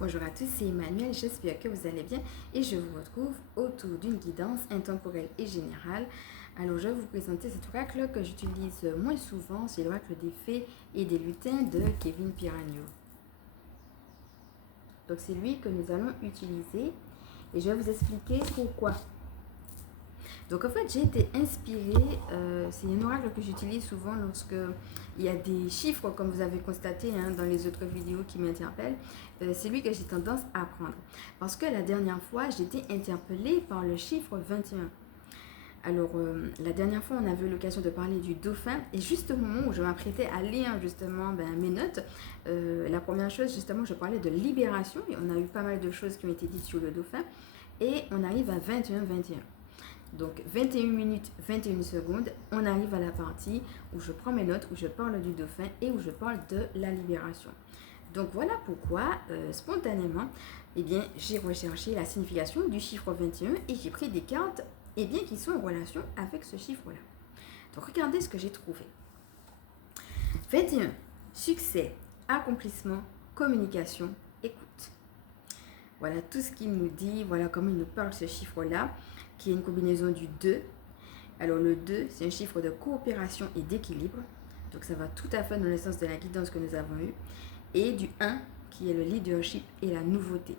Bonjour à tous, c'est Emmanuel, j'espère que vous allez bien et je vous retrouve autour d'une guidance intemporelle et générale. Alors je vais vous présenter cet oracle que j'utilise moins souvent, c'est l'oracle des fées et des lutins de Kevin Piragno. Donc c'est lui que nous allons utiliser et je vais vous expliquer pourquoi. Donc en fait j'ai été inspirée, c'est un oracle que j'utilise souvent lorsque il y a des chiffres comme vous avez constaté dans les autres vidéos qui m'interpellent. C'est lui que j'ai tendance à prendre. Parce que la dernière fois j'ai été interpellée par le chiffre 21. Alors la dernière fois on avait eu l'occasion de parler du dauphin et juste au moment où je m'apprêtais à lire justement mes notes, la première chose justement je parlais de libération et on a eu pas mal de choses qui ont été dites sur le dauphin et on arrive à 21-21. Donc 21 minutes 21 secondes, on arrive à la partie où je prends mes notes, où je parle du dauphin et où je parle de la libération. Donc voilà pourquoi spontanément, j'ai recherché la signification du chiffre 21 et j'ai pris des cartes qui sont en relation avec ce chiffre-là. Donc regardez ce que j'ai trouvé. 21, succès, accomplissement, communication, écoute. Voilà tout ce qu'il nous dit, voilà comment il nous parle ce chiffre-là, qui est une combinaison du 2. Alors le 2, c'est un chiffre de coopération et d'équilibre. Donc ça va tout à fait dans le sens de la guidance que nous avons eue. Et du 1, qui est le leadership et la nouveauté.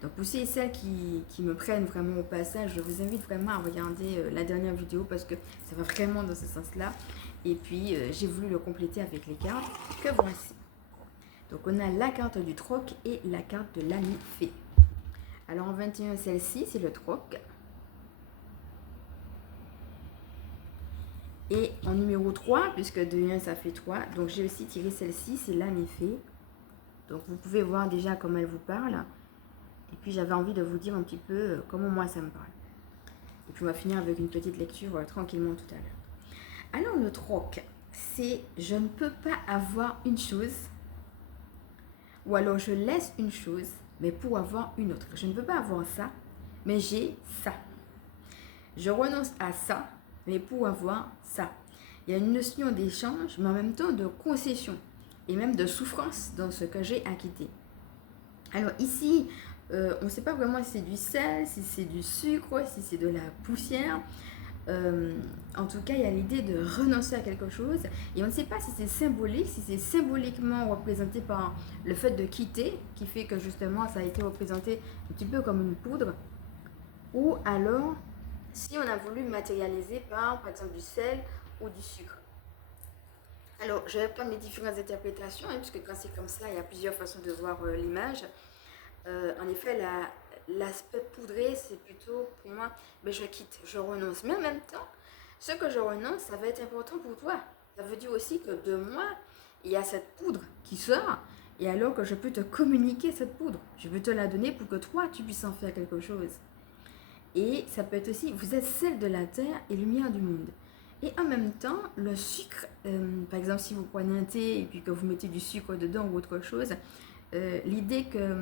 Donc pour ceux et celles qui me prennent vraiment au passage, je vous invite vraiment à regarder la dernière vidéo parce que ça va vraiment dans ce sens-là. Et puis j'ai voulu le compléter avec les cartes que voici. Donc on a la carte du troc et la carte de l'ami fée. Alors en 21, celle-ci, c'est le troc. Et en numéro 3, puisque de 1 ça fait 3, donc j'ai aussi tiré celle-ci, c'est l'ami fée. Donc vous pouvez voir déjà comment elle vous parle. Et puis j'avais envie de vous dire un petit peu comment moi ça me parle. Et puis on va finir avec une petite lecture tranquillement tout à l'heure. Alors le troc, c'est je ne peux pas avoir une chose, ou alors je laisse une chose, mais pour avoir une autre. Je ne peux pas avoir ça, mais j'ai ça. Je renonce à ça, mais pour avoir ça. Il y a une notion d'échange, mais en même temps de concession et même de souffrance dans ce que j'ai acquitté. Alors ici, on ne sait pas vraiment si c'est du sel, si c'est du sucre, si c'est de la poussière. En tout cas, il y a l'idée de renoncer à quelque chose et on ne sait pas si c'est symbolique, si c'est symboliquement représenté par le fait de quitter, qui fait que justement ça a été représenté un petit peu comme une poudre, ou alors si on a voulu matérialiser par exemple du sel ou du sucre. Alors, je vais prendre les différentes interprétations, puisque quand c'est comme ça, il y a plusieurs façons de voir l'image. En effet, l'aspect poudré, c'est plutôt pour moi, je quitte, je renonce. Mais en même temps, ce que je renonce, ça va être important pour toi. Ça veut dire aussi que de moi, il y a cette poudre qui sort, et alors que je peux te communiquer cette poudre. Je veux te la donner pour que toi, tu puisses en faire quelque chose. Et ça peut être aussi, vous êtes celle de la terre et lumière du monde. Et en même temps, le sucre, par exemple, si vous prenez un thé et puis que vous mettez du sucre dedans ou autre chose, l'idée que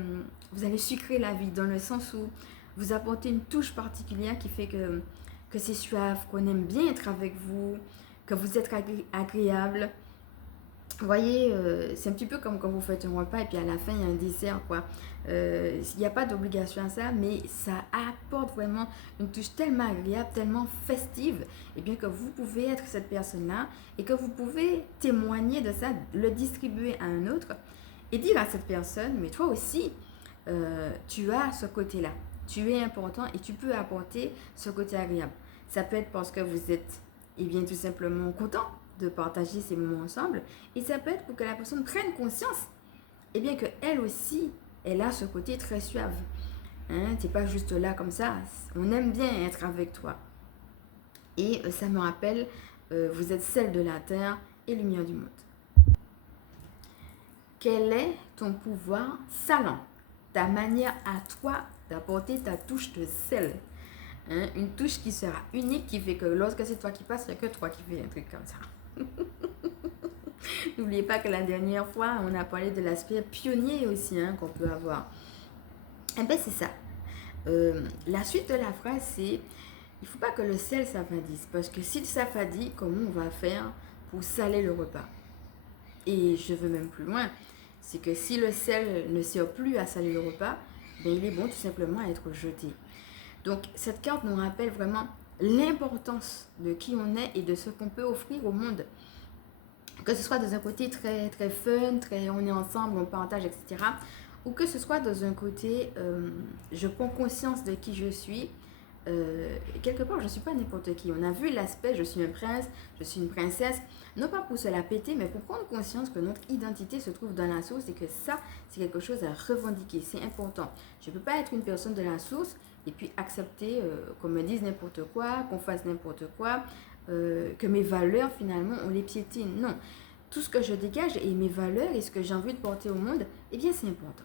vous allez sucrer la vie dans le sens où vous apportez une touche particulière qui fait que c'est suave, qu'on aime bien être avec vous, que vous êtes agréable. Vous voyez, c'est un petit peu comme quand vous faites un repas et puis à la fin, il y a un dessert, quoi. Il n'y a pas d'obligation à ça, mais ça apporte vraiment une touche tellement agréable, tellement festive, et bien que vous pouvez être cette personne-là et que vous pouvez témoigner de ça, le distribuer à un autre et dire à cette personne, mais toi aussi, tu as ce côté-là. Tu es important et tu peux apporter ce côté agréable. Ça peut être parce que vous êtes, tout simplement content de partager ces moments ensemble. Et ça peut être pour que la personne prenne conscience, qu'elle aussi, elle a ce côté très suave. C'est pas juste là comme ça. On aime bien être avec toi. Et ça me rappelle, vous êtes celle de la terre et lumière du monde. Quel est ton pouvoir salant? Ta manière à toi d'apporter ta touche de sel. Une touche qui sera unique, qui fait que lorsque c'est toi qui passes, il n'y a que toi qui fais un truc comme ça. N'oubliez pas que la dernière fois, on a parlé de l'aspect pionnier aussi qu'on peut avoir. C'est ça. La suite de la phrase, c'est il ne faut pas que le sel s'affadisse. Parce que s'il s'affadit, comment on va faire pour saler le repas? Et je veux même plus loin. C'est que si le sel ne sert plus à saler le repas, ben il est bon tout simplement à être jeté. Donc cette carte nous rappelle vraiment l'importance de qui on est et de ce qu'on peut offrir au monde. Que ce soit dans un côté très, très fun, très on est ensemble, on partage, etc. Ou que ce soit dans un côté je prends conscience de qui je suis. Quelque part, je ne suis pas n'importe qui. On a vu l'aspect, je suis un prince, je suis une princesse. Non pas pour se la péter, mais pour prendre conscience que notre identité se trouve dans la source et que ça, c'est quelque chose à revendiquer. C'est important. Je ne peux pas être une personne de la source et puis accepter qu'on me dise n'importe quoi, qu'on fasse n'importe quoi, que mes valeurs, finalement, on les piétine. Non. Tout ce que je dégage et mes valeurs et ce que j'ai envie de porter au monde, eh bien, c'est important.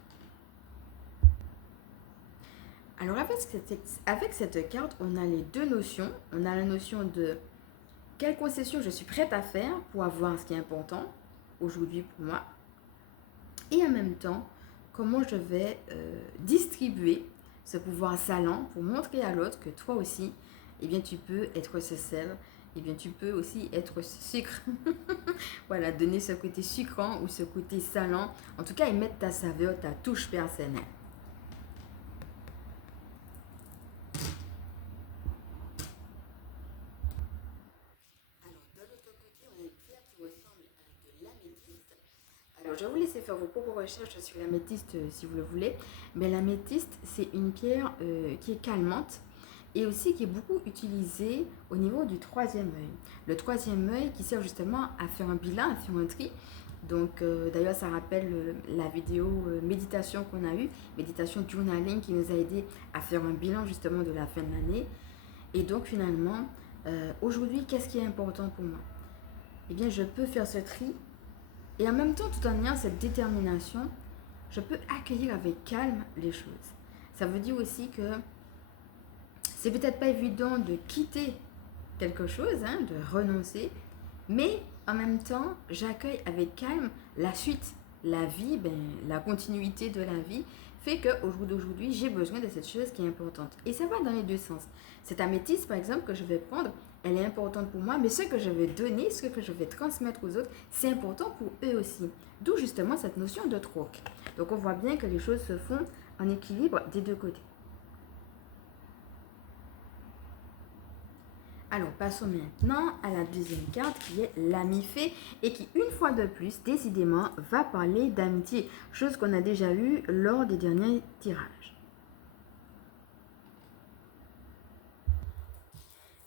Alors, avec cette carte, on a les deux notions. On a la notion de quelle concession je suis prête à faire pour avoir ce qui est important aujourd'hui pour moi. Et en même temps, comment je vais distribuer ce pouvoir salant pour montrer à l'autre que toi aussi, eh bien, tu peux être ce sel, eh bien, tu peux aussi être ce sucre. Voilà, donner ce côté sucrant ou ce côté salant. En tout cas, et mettre ta saveur, ta touche personnelle. Alors, de l'autre côté, on a une pierre qui ressemble à de l'améthyste. Alors, je vais vous laisser faire vos propres recherches sur l'améthyste si vous le voulez. Mais l'améthyste, c'est une pierre qui est calmante et aussi qui est beaucoup utilisée au niveau du troisième œil. Le troisième œil qui sert justement à faire un bilan, à faire un tri. Donc, d'ailleurs, ça rappelle la vidéo méditation qu'on a eue, méditation journaling qui nous a aidé à faire un bilan justement de la fin de l'année. Et donc, finalement, aujourd'hui, qu'est-ce qui est important pour moi? Eh bien, je peux faire ce tri et en même temps, tout en ayant cette détermination, je peux accueillir avec calme les choses. Ça veut dire aussi que c'est peut-être pas évident de quitter quelque chose, hein, de renoncer, mais en même temps, j'accueille avec calme la suite. La vie, ben, la continuité de la vie fait qu'au jour d'aujourd'hui, j'ai besoin de cette chose qui est importante. Et ça va dans les deux sens. Cette améthyste, par exemple, que je vais prendre, elle est importante pour moi, mais ce que je vais donner, ce que je vais transmettre aux autres, c'est important pour eux aussi. D'où justement cette notion de troc. Donc on voit bien que les choses se font en équilibre des deux côtés. Alors, passons maintenant à la deuxième carte qui est l'ami fée et qui, une fois de plus, décidément, va parler d'amitié, chose qu'on a déjà vue lors des derniers tirages.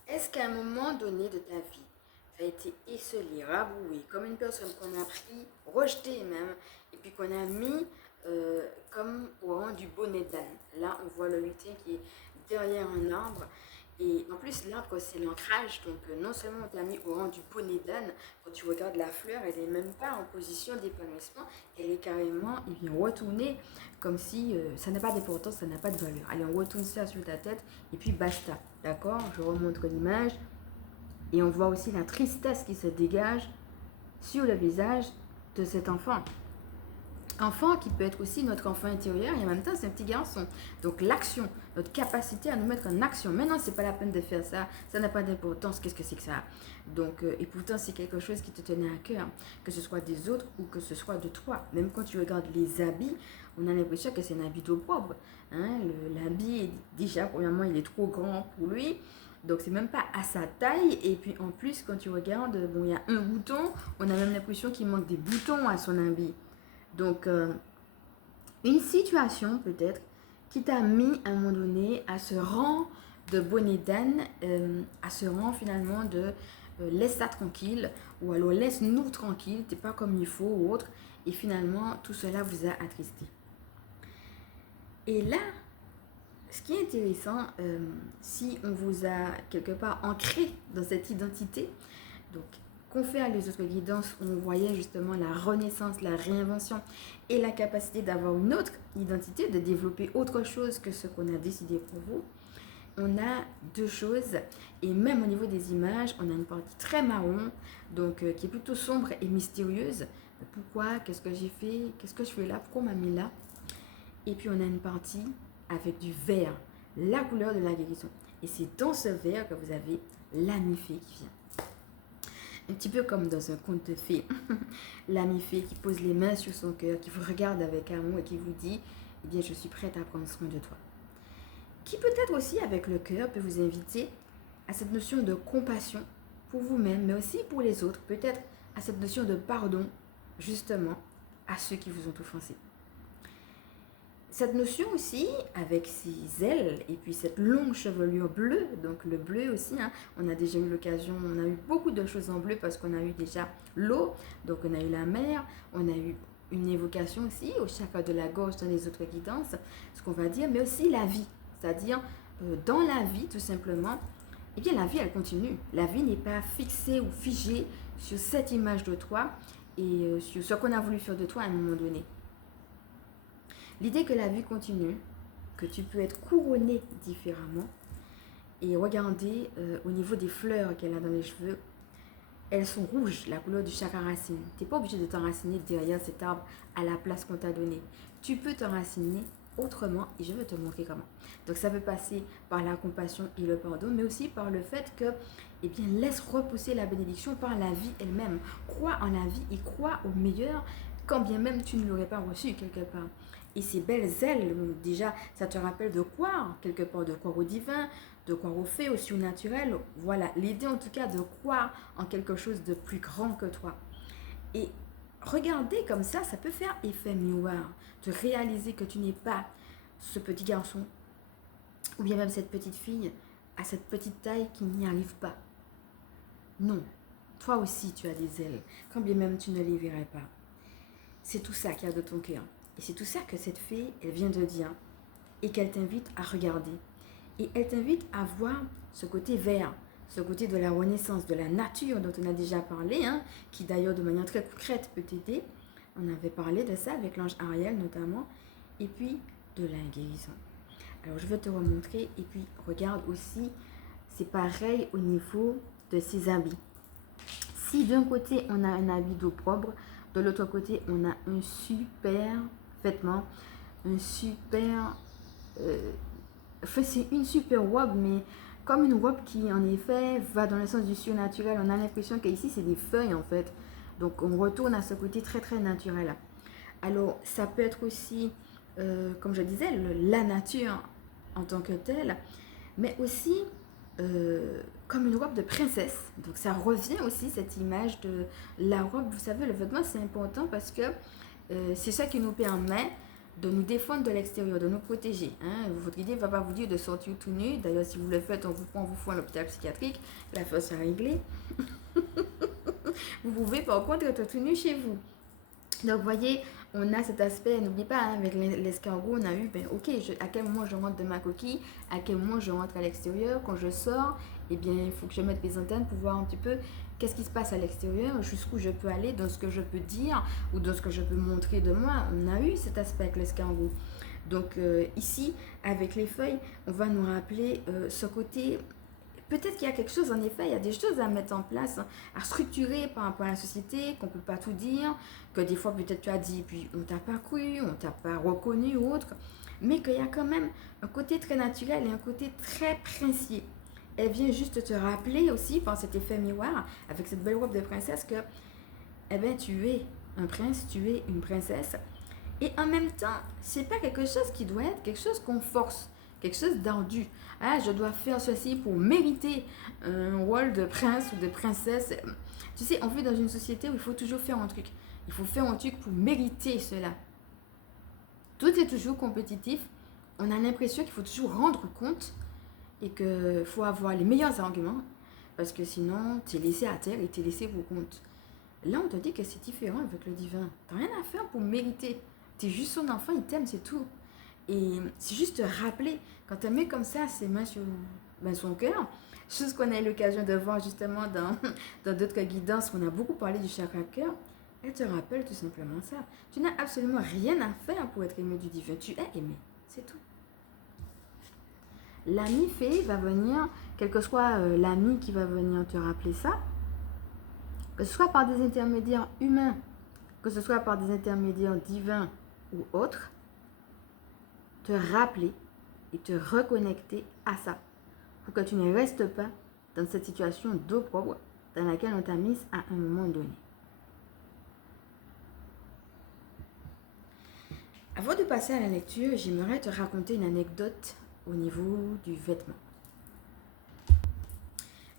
Est-ce qu'à un moment donné de ta vie, tu as été esselé, raboué, comme une personne qu'on a pris, rejetée même, et puis qu'on a mis comme au rang du bonnet d'âne? Là, on voit le lutin qui est derrière un arbre. Et en plus, l'arbre, c'est l'ancrage. Donc, non seulement on t'a mis au rang du bonnet d'âne, quand tu regardes la fleur, elle n'est même pas en position d'épanouissement. Elle est carrément retournée comme si ça n'a pas d'importance, ça n'a pas de valeur. Allez, on retourne ça sur ta tête et puis basta. D'accord? Je remontre l'image. Et on voit aussi la tristesse qui se dégage sur le visage de cet enfant. Enfant qui peut être aussi notre enfant intérieur et en même temps c'est un petit garçon. Donc l'action, notre capacité à nous mettre en action. Maintenant c'est pas la peine de faire ça, ça n'a pas d'importance, qu'est-ce que c'est que ça? Donc et pourtant c'est quelque chose qui te tenait à cœur, que ce soit des autres ou que ce soit de toi. Même quand tu regardes les habits, on a l'impression que c'est un habit tout propre. Hein? L'habit déjà premièrement il est trop grand pour lui. Donc c'est même pas à sa taille et puis en plus quand tu regardes, bon il y a un bouton, on a même l'impression qu'il manque des boutons à son habit. Donc, une situation peut-être qui t'a mis à un moment donné à ce rang de bonnet d'âne, à ce rang finalement de laisse ça tranquille ou alors laisse-nous tranquille, t'es pas comme il faut ou autre. Et finalement, tout cela vous a attristé. Et là, ce qui est intéressant, si on vous a quelque part ancré dans cette identité, donc confère les autres guidances, on voyait justement la renaissance, la réinvention et la capacité d'avoir une autre identité, de développer autre chose que ce qu'on a décidé pour vous. On a deux choses et même au niveau des images, on a une partie très marron, donc qui est plutôt sombre et mystérieuse. Pourquoi? Qu'est-ce que j'ai fait? Qu'est-ce que je fais là? Pourquoi on m'a mis là? Et puis on a une partie avec du vert, la couleur de la guérison. Et c'est dans ce vert que vous avez l'ami fée qui vient. Un petit peu comme dans un conte de fées. L'ami fée qui pose les mains sur son cœur, qui vous regarde avec amour et qui vous dit, eh bien, je suis prête à prendre soin de toi. Qui peut-être aussi, avec le cœur, peut vous inviter à cette notion de compassion pour vous-même, mais aussi pour les autres. Peut-être à cette notion de pardon, justement, à ceux qui vous ont offensé. Cette notion aussi, avec ses ailes et puis cette longue chevelure bleue, donc le bleu aussi, hein, on a déjà eu l'occasion, on a eu beaucoup de choses en bleu parce qu'on a eu déjà l'eau, donc on a eu la mer, on a eu une évocation aussi au chakra de la gorge dans les autres guidances, ce qu'on va dire, mais aussi la vie, c'est-à-dire dans la vie tout simplement, eh bien la vie elle continue, la vie n'est pas fixée ou figée sur cette image de toi et sur ce qu'on a voulu faire de toi à un moment donné. L'idée que la vie continue, que tu peux être couronné différemment. Et regardez au niveau des fleurs qu'elle a dans les cheveux, elles sont rouges, la couleur du chakra racine. Tu n'es pas obligé de t'enraciner derrière cet arbre à la place qu'on t'a donnée. Tu peux t'enraciner autrement et je vais te montrer comment. Donc ça peut passer par la compassion et le pardon, mais aussi par le fait que, eh bien, laisse repousser la bénédiction par la vie elle-même. Crois en la vie et crois au meilleur, quand bien même tu ne l'aurais pas reçu quelque part. Et ces belles ailes, déjà, ça te rappelle de croire, quelque part, de croire au divin, de croire au fait, au surnaturel. Voilà, l'idée en tout cas de croire en quelque chose de plus grand que toi. Et regarder comme ça peut faire effet miroir. De réaliser que tu n'es pas ce petit garçon, ou bien même cette petite fille, à cette petite taille qui n'y arrive pas. Non, toi aussi tu as des ailes, quand bien même tu ne les verrais pas. C'est tout ça qu'il y a de ton cœur. Et c'est tout ça que cette fée, elle vient de dire. Et qu'elle t'invite à regarder. Et elle t'invite à voir ce côté vert, ce côté de la renaissance, de la nature dont on a déjà parlé, hein, qui d'ailleurs de manière très concrète peut t'aider. On avait parlé de ça avec l'ange Ariel notamment. Et puis de la guérison. Alors je vais te remontrer. Et puis regarde aussi, c'est pareil au niveau de ses habits. Si d'un côté on a un habit d'opprobre, de l'autre côté on a un super vêtement, un super... c'est une super robe, mais comme une robe qui en effet va dans le sens du surnaturel. On a l'impression qu'ici c'est des feuilles en fait. Donc on retourne à ce côté très très naturel. Alors ça peut être aussi, comme je disais, la nature en tant que telle, mais aussi comme une robe de princesse. Donc ça revient aussi cette image de la robe. Vous savez, le vêtement c'est important parce que c'est ça qui nous permet de nous défendre de l'extérieur, de nous protéger. Hein. Votre idée ne va pas vous dire de sortir tout nu. D'ailleurs, si vous le faites, on vous prend, vous fout à l'hôpital psychiatrique. La chose sera réglée. Vous pouvez par contre être tout nu chez vous. Donc, vous voyez, on a cet aspect, n'oubliez pas, hein, avec l'escargot, on a eu, ok, à quel moment je rentre de ma coquille, à quel moment je rentre à l'extérieur, quand je sors, eh bien, il faut que je mette mes antennes pour voir un petit peu qu'est-ce qui se passe à l'extérieur, jusqu'où je peux aller, dans ce que je peux dire ou dans ce que je peux montrer de moi. On a eu cet aspect avec l'escargot. Donc, ici, avec les feuilles, on va nous rappeler ce côté. Peut-être qu'il y a quelque chose, en effet, il y a des choses à mettre en place, à structurer par rapport à la société, qu'on ne peut pas tout dire, que des fois peut-être tu as dit, puis on ne t'a pas cru, on ne t'a pas reconnu ou autre, mais qu'il y a quand même un côté très naturel et un côté très princier. Elle vient juste te rappeler aussi, par cet effet miroir, avec cette belle robe de princesse, que eh ben, tu es un prince, tu es une princesse. Et en même temps, c'est pas quelque chose qui doit être quelque chose qu'on force, quelque chose d'ardu. Ah, je dois faire ceci pour mériter un rôle de prince ou de princesse. Tu sais, on vit dans une société où il faut toujours faire un truc. Il faut faire un truc pour mériter cela. Tout est toujours compétitif. On a l'impression qu'il faut toujours rendre compte et qu'il faut avoir les meilleurs arguments parce que sinon, tu es laissé à terre et tu es laissé pour compte. Là, on te dit que c'est différent avec le divin. Tu n'as rien à faire pour mériter. Tu es juste son enfant, il t'aime, c'est tout. Et c'est juste te rappeler, quand tu mets comme ça ses mains sur son cœur, chose qu'on a eu l'occasion de voir justement dans d'autres guidances, on a beaucoup parlé du chakra cœur, elle te rappelle tout simplement ça. Tu n'as absolument rien à faire pour être aimé du divin. Tu es aimé, c'est tout. L'ami fée va venir, quel que soit l'ami qui va venir te rappeler ça, que ce soit par des intermédiaires humains, que ce soit par des intermédiaires divins ou autres, te rappeler et te reconnecter à ça pour que tu ne restes pas dans cette situation d'opprobre, dans laquelle on t'a mise à un moment donné. Avant de passer à la lecture, j'aimerais te raconter une anecdote au niveau du vêtement.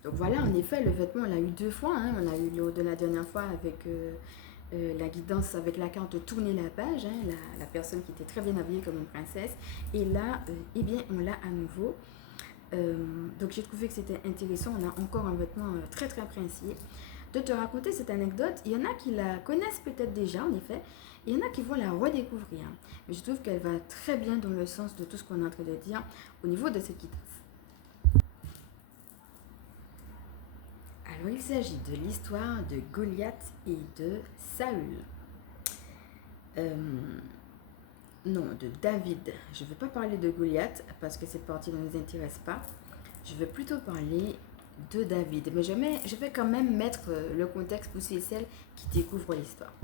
Donc voilà, en effet, le vêtement, on l'a eu 2 fois. On l'a eu lors de la dernière fois avec la guidance, avec la carte tourner la page, la personne qui était très bien habillée comme une princesse. Et là, eh bien, on l'a à nouveau. Donc j'ai trouvé que c'était intéressant. On a encore un vêtement très très princier. De te raconter cette anecdote, il y en a qui la connaissent peut-être déjà, en effet. Il y en a qui vont la redécouvrir. Mais je trouve qu'elle va très bien dans le sens de tout ce qu'on est en train de dire au niveau de cette guidance. Alors, il s'agit de l'histoire de Goliath et de Saül. Non, de David. Je ne veux pas parler de Goliath parce que cette partie ne nous intéresse pas. Je veux plutôt parler de David. Mais je vais quand même mettre le contexte pour ceux et celles qui découvrent l'histoire.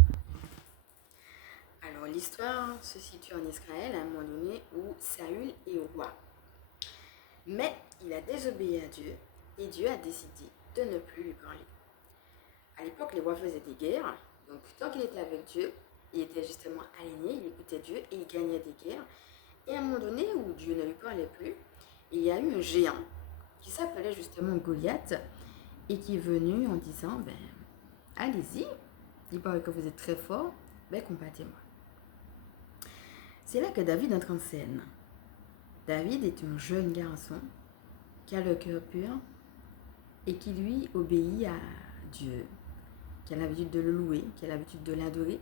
Alors, l'histoire se situe en Israël à un moment donné où Saül est roi. Mais il a désobéi à Dieu et Dieu a décidé de ne plus lui parler. À l'époque, les rois faisaient des guerres. Donc, tant qu'il était avec Dieu, il était justement aligné, il écoutait Dieu et il gagnait des guerres. Et à un moment donné où Dieu ne lui parlait plus, il y a eu un géant qui s'appelait justement Goliath et qui est venu en disant, allez-y, il paraît que vous êtes très fort, combattez-moi. C'est là que David entre en scène. David est un jeune garçon qui a le cœur pur et qui lui obéit à Dieu, qui a l'habitude de le louer, qui a l'habitude de l'adorer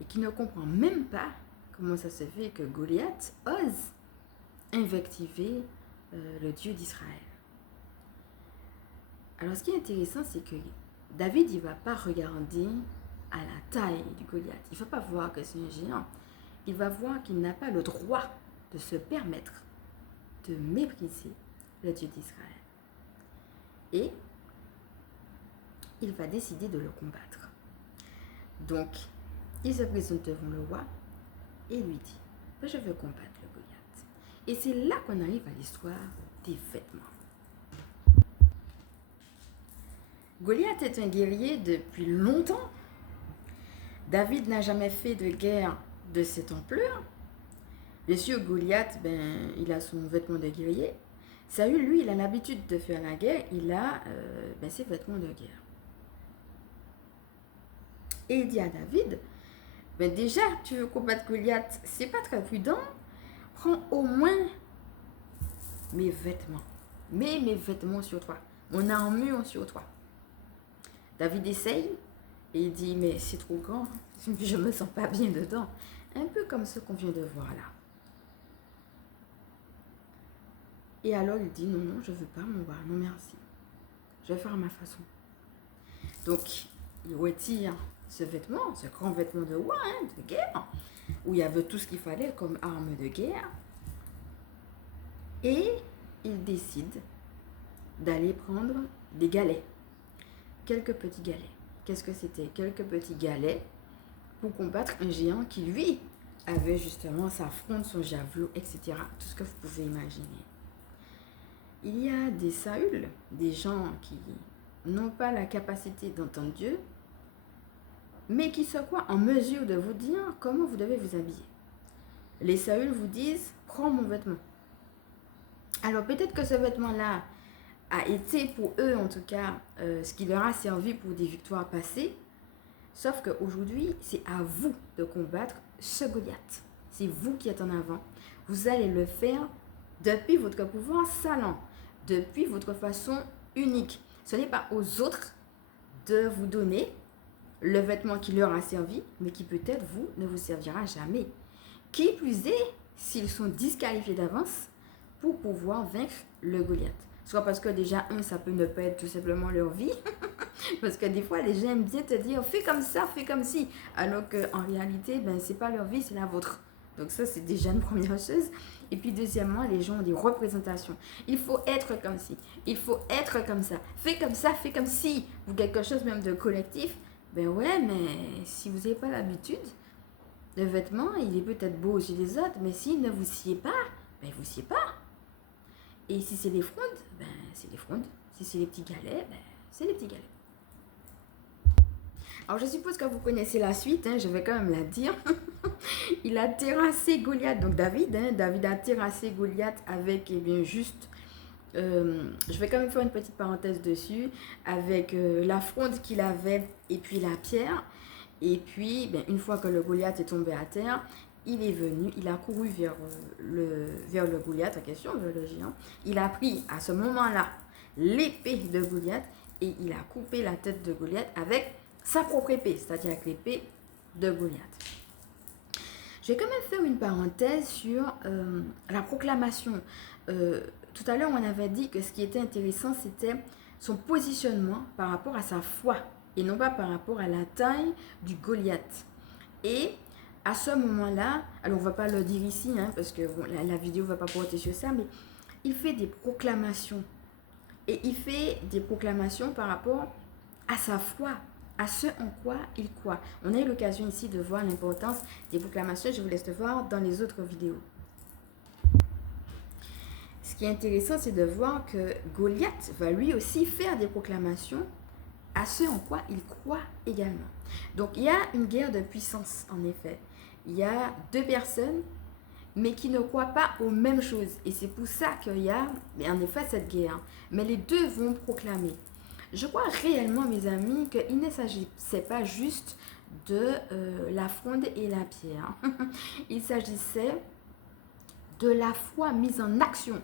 et qui ne comprend même pas comment ça se fait que Goliath ose invectiver le Dieu d'Israël. Alors ce qui est intéressant, c'est que David, il ne va pas regarder à la taille du Goliath. Il ne va pas voir que c'est un géant. Il va voir qu'il n'a pas le droit de se permettre de mépriser le Dieu d'Israël. Et il va décider de le combattre. Donc, il se présente devant le roi et lui dit, je veux combattre le Goliath. Et c'est là qu'on arrive à l'histoire des vêtements. Goliath est un guerrier depuis longtemps. David n'a jamais fait de guerre de cette ampleur. Bien sûr, Goliath, il a son vêtement de guerrier. Saül, lui, il a l'habitude de faire la guerre. Il a ses vêtements de guerre. Et il dit à David, déjà, tu veux combattre Goliath, c'est pas très prudent. Prends au moins mes vêtements. Mets mes vêtements sur toi. Mon armure sur toi. David essaye et il dit, mais c'est trop grand. Je me sens pas bien dedans. Un peu comme ce qu'on vient de voir là. Et alors il dit, non, je veux pas mon roi, non merci. Je vais faire à ma façon. Donc, il retire ce vêtement, ce grand vêtement de roi, de guerre, où il y avait tout ce qu'il fallait comme arme de guerre. Et il décide d'aller prendre des galets. Quelques petits galets. Qu'est-ce que c'était? Quelques petits galets pour combattre un géant qui, lui, avait justement sa fronde, son javelot, etc. Tout ce que vous pouvez imaginer. Il y a des Saül, des gens qui n'ont pas la capacité d'entendre Dieu, mais qui sont en mesure de vous dire comment vous devez vous habiller. Les Saül vous disent, prends mon vêtement. Alors peut-être que ce vêtement-là a été pour eux, en tout cas, ce qui leur a servi pour des victoires passées. Sauf qu'aujourd'hui, c'est à vous de combattre ce Goliath. C'est vous qui êtes en avant. Vous allez le faire depuis votre pouvoir salant, depuis votre façon unique. Ce n'est pas aux autres de vous donner le vêtement qui leur a servi, mais qui peut-être vous ne vous servira jamais. Qui plus est, s'ils sont disqualifiés d'avance pour pouvoir vaincre le Goliath. Soit parce que déjà, ça peut ne pas être tout simplement leur vie. Parce que des fois, les gens aiment bien te dire, fais comme ça, fais comme ci. Alors qu'en réalité, c'est pas leur vie, c'est la vôtre. Donc ça, c'est déjà une première chose. Et puis deuxièmement, les gens ont des représentations. Il faut être comme ci, il faut être comme ça. Fais comme ça, fais comme ci. Ou quelque chose même de collectif. Ouais, mais si vous n'avez pas l'habitude, le vêtement, il est peut-être beau chez les autres, mais s'il ne vous sied pas, vous sied pas. Et si c'est les frondes, c'est les frondes. Si c'est les petits galets, c'est les petits galets. Alors, je suppose que vous connaissez la suite, hein, je vais quand même la dire. Il a terrassé Goliath, donc David, hein, David a terrassé Goliath avec, eh bien, juste, je vais quand même faire une petite parenthèse dessus, avec la fronde qu'il avait et puis la pierre. Et puis, ben, une fois que le Goliath est tombé à terre, il est venu, il a couru vers le Goliath en question, vers le géant. Il a pris à ce moment-là l'épée de Goliath et il a coupé la tête de Goliath avec sa propre épée, c'est-à-dire avec l'épée de Goliath. Je vais quand même faire une parenthèse sur la proclamation. Tout à l'heure, on avait dit que ce qui était intéressant, c'était son positionnement par rapport à sa foi et non pas par rapport à la taille du Goliath. Et à ce moment-là, alors on ne va pas le dire ici, hein, parce que bon, la vidéo ne va pas porter sur ça, mais il fait des proclamations. Et il fait des proclamations par rapport à sa foi, à ce en quoi il croit. On a eu l'occasion ici de voir l'importance des proclamations. Je vous laisse le voir dans les autres vidéos. Ce qui est intéressant, c'est de voir que Goliath va lui aussi faire des proclamations à ce en quoi il croit également. Donc, il y a une guerre de puissance, en effet. Il y a deux personnes, mais qui ne croient pas aux mêmes choses. Et c'est pour ça qu'il y a, en effet, cette guerre. Mais les deux vont proclamer. Je crois réellement, mes amis, qu'il ne s'agissait pas juste de la fronde et la pierre. Il s'agissait de la foi mise en action.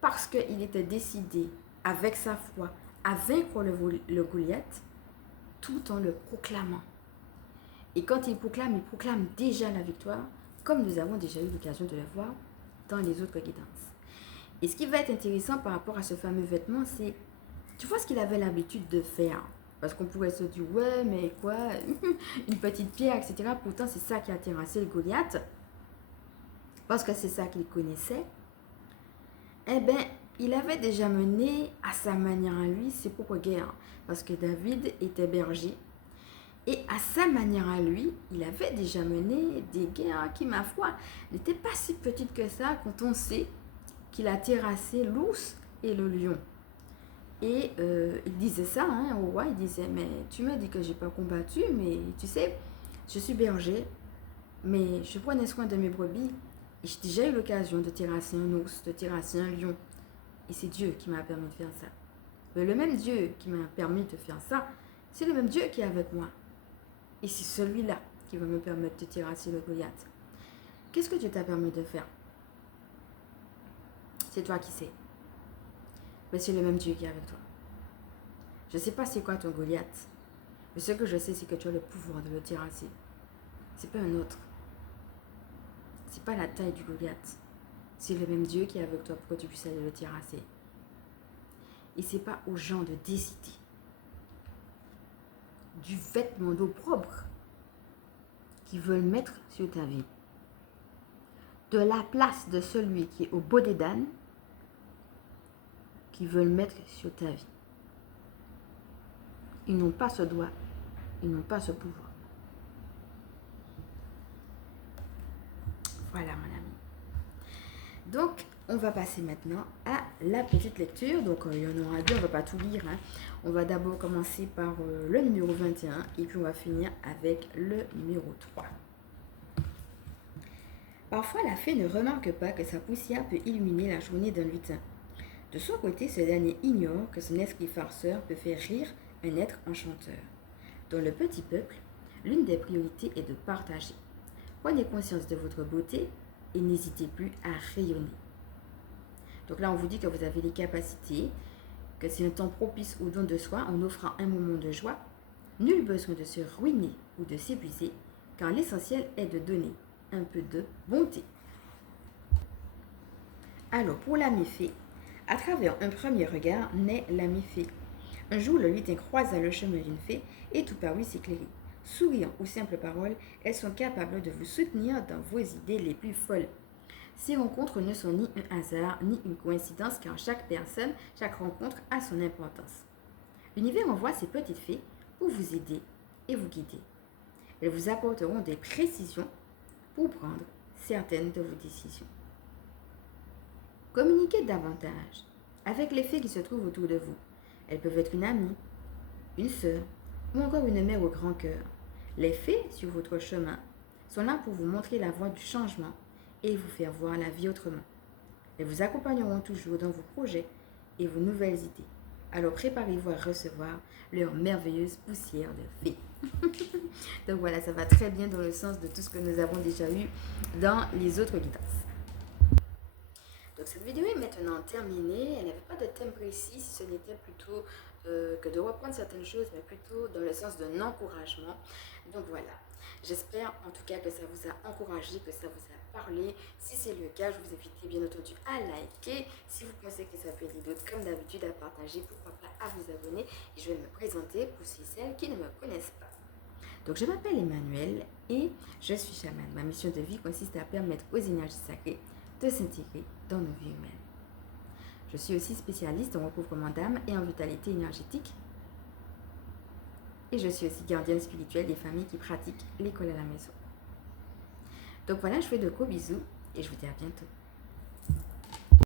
Parce qu'il était décidé, avec sa foi, à vaincre le Goliath, tout en le proclamant. Et quand il proclame déjà la victoire, comme nous avons déjà eu l'occasion de le voir dans les autres guidances. Et ce qui va être intéressant par rapport à ce fameux vêtement, c'est, tu vois ce qu'il avait l'habitude de faire. Parce qu'on pourrait se dire, ouais, mais quoi, une petite pierre, etc. Pourtant, c'est ça qui a terrassé le Goliath. Parce que c'est ça qu'il connaissait. Eh bien, il avait déjà mené à sa manière à lui ses propres guerres. Parce que David était berger. Et à sa manière à lui, il avait déjà mené des guerres qui, ma foi, n'étaient pas si petites que ça quand on sait qu'il a terrassé l'ours et le lion. Et il disait ça au roi, il disait, mais tu me dis que j'ai pas combattu, mais tu sais, je suis berger, mais je prenais soin de mes brebis. Et j'ai déjà eu l'occasion de terrasser un ours, de terrasser un lion. Et c'est Dieu qui m'a permis de faire ça. Mais le même Dieu qui m'a permis de faire ça, c'est le même Dieu qui est avec moi. Et c'est celui-là qui va me permettre de terrasser le Goliath. Qu'est-ce que Dieu t'a permis de faire? C'est toi qui sais. Mais c'est le même Dieu qui est avec toi. Je ne sais pas c'est quoi ton Goliath. Mais ce que je sais, c'est que tu as le pouvoir de le terrasser. C'est pas un autre. C'est pas la taille du Goliath. C'est le même Dieu qui est avec toi pour que tu puisses aller le terrasser. Et c'est pas aux gens de décider du vêtement d'opprobre qu'ils veulent mettre sur ta vie. De la place de celui qui est au baudet d'âne qu'ils veulent mettre sur ta vie. Ils n'ont pas ce droit, ils n'ont pas ce pouvoir. Voilà, mon ami. Donc, on va passer maintenant à la petite lecture. Donc, il y en aura deux, on ne va pas tout lire. On va d'abord commencer par le numéro 21 et puis on va finir avec le numéro 3. Parfois, la fée ne remarque pas que sa poussière peut illuminer la journée d'un lutin. De son côté, ce dernier ignore que son esprit farceur peut faire rire un être enchanteur. Dans le petit peuple, l'une des priorités est de partager. Prenez conscience de votre beauté et n'hésitez plus à rayonner. Donc là, on vous dit que vous avez les capacités, que c'est un temps propice au don de soi en offrant un moment de joie. Nul besoin de se ruiner ou de s'épuiser, car l'essentiel est de donner un peu de bonté. Alors, pour l'ami fée, à travers un premier regard naît l'ami fée. Un jour, le lutin croisa le chemin d'une fée et tout parut s'éclairer. Souriant ou simples paroles, elles sont capables de vous soutenir dans vos idées les plus folles. Ces rencontres ne sont ni un hasard ni une coïncidence car chaque personne, chaque rencontre a son importance. L'univers envoie ses petites fées pour vous aider et vous guider. Elles vous apporteront des précisions pour prendre certaines de vos décisions. Communiquez davantage avec les fées qui se trouvent autour de vous. Elles peuvent être une amie, une sœur, ou encore une mère au grand cœur. Les fées sur votre chemin sont là pour vous montrer la voie du changement et vous faire voir la vie autrement. Elles vous accompagneront toujours dans vos projets et vos nouvelles idées. Alors préparez-vous à recevoir leur merveilleuse poussière de fée. Donc voilà, ça va très bien dans le sens de tout ce que nous avons déjà eu dans les autres guidances. Donc cette vidéo est maintenant terminée. Elle n'avait pas de thème précis, si ce n'était plutôt que de reprendre certaines choses, mais plutôt dans le sens d'un encouragement. Donc voilà, j'espère en tout cas que ça vous a encouragé, que ça vous a parlé. Si c'est le cas, je vous invite bien entendu à liker. Si vous pensez que ça peut aider d'autres, comme d'habitude, à partager, pourquoi pas à vous abonner. Et je vais me présenter pour celles qui ne me connaissent pas. Donc je m'appelle Emmanuelle et je suis chamane. Ma mission de vie consiste à permettre aux énergies sacrées de s'intégrer dans nos vies humaines. Je suis aussi spécialiste en recouvrement d'âme et en vitalité énergétique. Et je suis aussi gardienne spirituelle des familles qui pratiquent l'école à la maison. Donc voilà, je fais de gros bisous et je vous dis à bientôt.